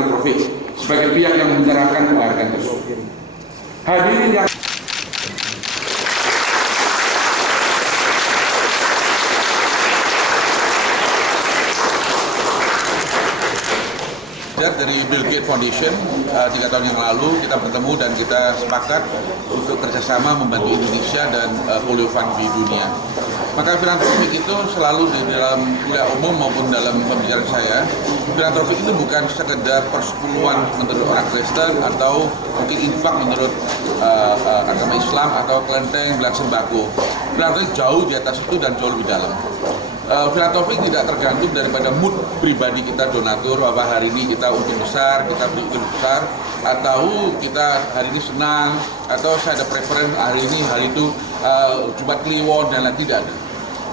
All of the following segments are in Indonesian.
filantropik sebagai pihak yang menyerahkan penghargaan tersebut. Hadirin yang dari Bill Gates Foundation 3 tahun yang lalu kita bertemu dan kita sepakat untuk kerjasama membantu Indonesia dan polio fund di dunia. Maka filantropik itu selalu di dalam kuliah umum maupun dalam pembicaraan saya, filantropik itu bukan sekedar persepuluhan menurut orang Kristen atau mungkin infak menurut agama Islam atau kelenteng bilang sembako. Filantropik jauh di atas itu dan jauh lebih dalam. Filantropik tidak tergantung daripada mood pribadi kita donatur, bahwa hari ini kita untung besar, kita beri untung besar, atau kita hari ini senang, atau saya ada preference hari ini, hari itu Jumat Kliwon dan lain, tidak ada.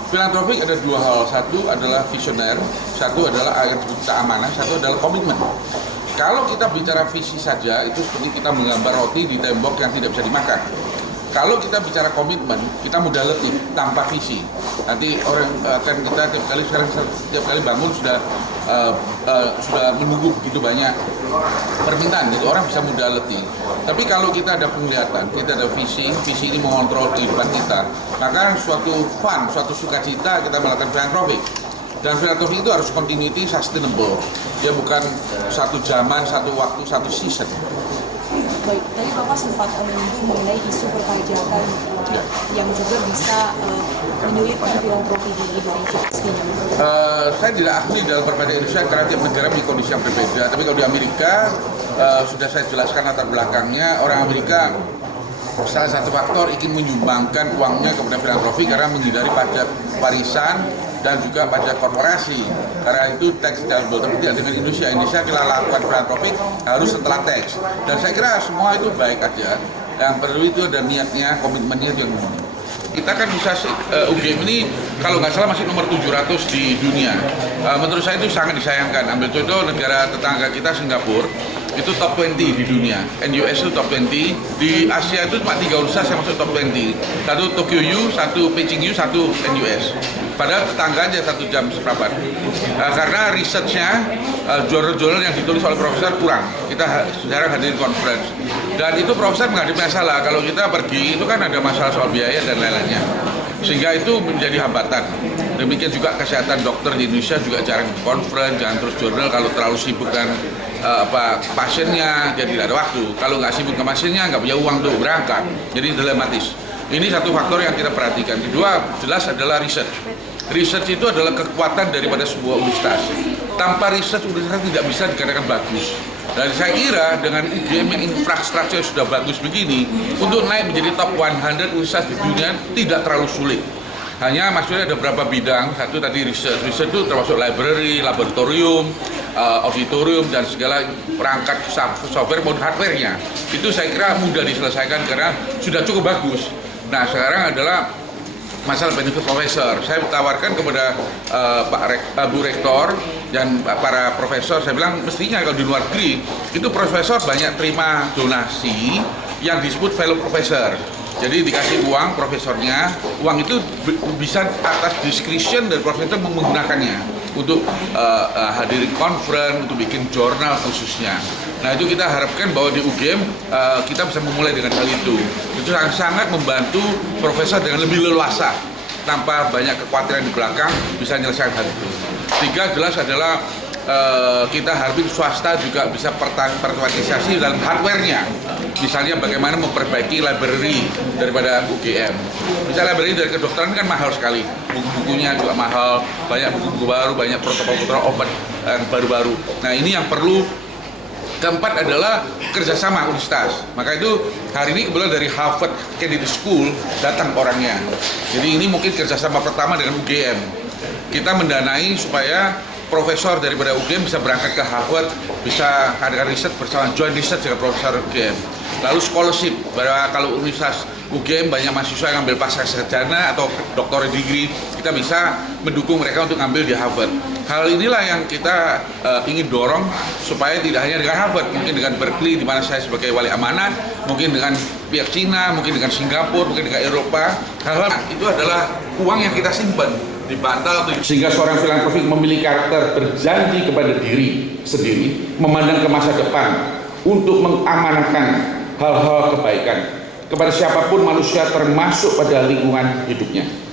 Filantropik ada dua hal, satu adalah visioner, satu adalah yang disebut kita amanah, satu adalah komitmen. Kalau kita bicara visi saja, itu seperti kita menggambar roti di tembok yang tidak bisa dimakan. Kalau kita bicara komitmen, kita mudah letih tanpa visi. Nanti orang akan kita tiap kali bangun sudah menunggu begitu banyak permintaan, jadi orang bisa mudah letih. Tapi kalau kita ada penglihatan, kita ada visi ini mengontrol kehidupan kita, maka suatu fun, suatu sukacita kita melakukan filantropik. Dan filantropik itu harus continuity, sustainable. Dia bukan satu zaman, satu waktu, satu season. Baik, tadi Bapak sempat menyinggung mengenai isu perpajakan yang juga bisa menyulitkan filantropi di Indonesia. Saya tidak ahli dalam perpajakan Indonesia karena tiap negara memiliki kondisi yang berbeda. Tapi kalau di Amerika, sudah saya jelaskan latar belakangnya, orang Amerika salah satu faktor ingin menyumbangkan uangnya kepada filantropi karena menghindari pajak warisan dan juga pajak korporasi, karena itu tax deductible. Tapi tidak dengan Indonesia. Indonesia kita lakukan filantropik harus setelah tax, dan saya kira semua itu baik aja. Yang perlu itu ada niatnya, komitmennya yang kita kan bisa UGM ini kalau nggak salah masih nomor 700 di dunia. Menurut saya itu sangat disayangkan. Ambil contoh negara tetangga kita Singapura, itu top 20 di dunia, NUS itu top 20, di Asia itu cuma 3 universitas yang masuk top 20, satu Tokyo U, satu Beijing U, satu NUS. Padahal tetangga aja 1 jam seperempat. Karena risetnya, jurnal-jurnal yang ditulis oleh profesor kurang. Kita sekarang hadirin conference. Dan itu profesor menghadapi masalah, kalau kita pergi itu kan ada masalah soal biaya dan lain-lainnya. Sehingga itu menjadi hambatan. Demikian juga kesehatan dokter di Indonesia juga jarang conference, jangan terus jurnal kalau terlalu sibuk kan pasiennya, jadi tidak ada waktu. Kalau nggak sibuk ke pasiennya, nggak punya uang untuk berangkat. Jadi dilematis. Ini satu faktor yang kita perhatikan. Kedua, jelas adalah riset. Riset itu adalah kekuatan daripada sebuah universitas. Tanpa riset, universitas tidak bisa dikatakan bagus. Dan saya kira dengan UGM yang infrastruktur sudah bagus begini, untuk naik menjadi top 100 universitas di dunia tidak terlalu sulit. Hanya maksudnya ada beberapa bidang, satu tadi riset itu termasuk library, laboratorium, auditorium, dan segala perangkat software maupun hardware-nya. Itu saya kira mudah diselesaikan karena sudah cukup bagus. Nah sekarang adalah masalah benefit profesor. Saya tawarkan kepada Bu Rektor dan para profesor, saya bilang mestinya kalau di luar negeri itu profesor banyak terima donasi yang disebut fellow professor. Jadi dikasih uang profesornya, uang itu bisa atas discretion dari profesor menggunakannya untuk hadiri conference, untuk bikin jurnal khususnya. Nah itu kita harapkan bahwa di UGM kita bisa memulai dengan hal itu. Itu sangat membantu profesor dengan lebih leluasa, tanpa banyak kekhawatiran di belakang bisa menyelesaikan hal itu. Tiga jelas adalah kita harapin swasta juga bisa partisipasi dalam hardware-nya. Misalnya bagaimana memperbaiki library daripada UGM. Misalnya library dari kedokteran kan mahal sekali, buku-bukunya juga mahal, banyak buku-buku baru, banyak protokol-protokol obat yang baru-baru. Nah ini yang perlu. Keempat adalah kerjasama universitas. Maka itu hari ini kebetulan dari Harvard Kennedy School datang orangnya. Jadi ini mungkin kerjasama pertama dengan UGM. Kita mendanai supaya profesor daripada UGM bisa berangkat ke Harvard, bisa adakan riset bersama, joint research dengan profesor UGM. Lalu scholarship, bahwa kalau universitas UGM banyak mahasiswa yang ambil pasca sarjana atau doktoral degree, kita bisa mendukung mereka untuk ngambil di Harvard. Hal inilah yang kita ingin dorong supaya tidak hanya dengan Harvard, mungkin dengan Berkeley di mana saya sebagai wali amanat, mungkin dengan pihak Cina, mungkin dengan Singapura, mungkin dengan Eropa. Hal-hal itu adalah uang yang kita simpan. dibantah. Sehingga seorang filantropik memiliki karakter berjanji kepada diri sendiri, memandang ke masa depan untuk mengamanahkan hal-hal kebaikan kepada siapapun manusia termasuk pada lingkungan hidupnya.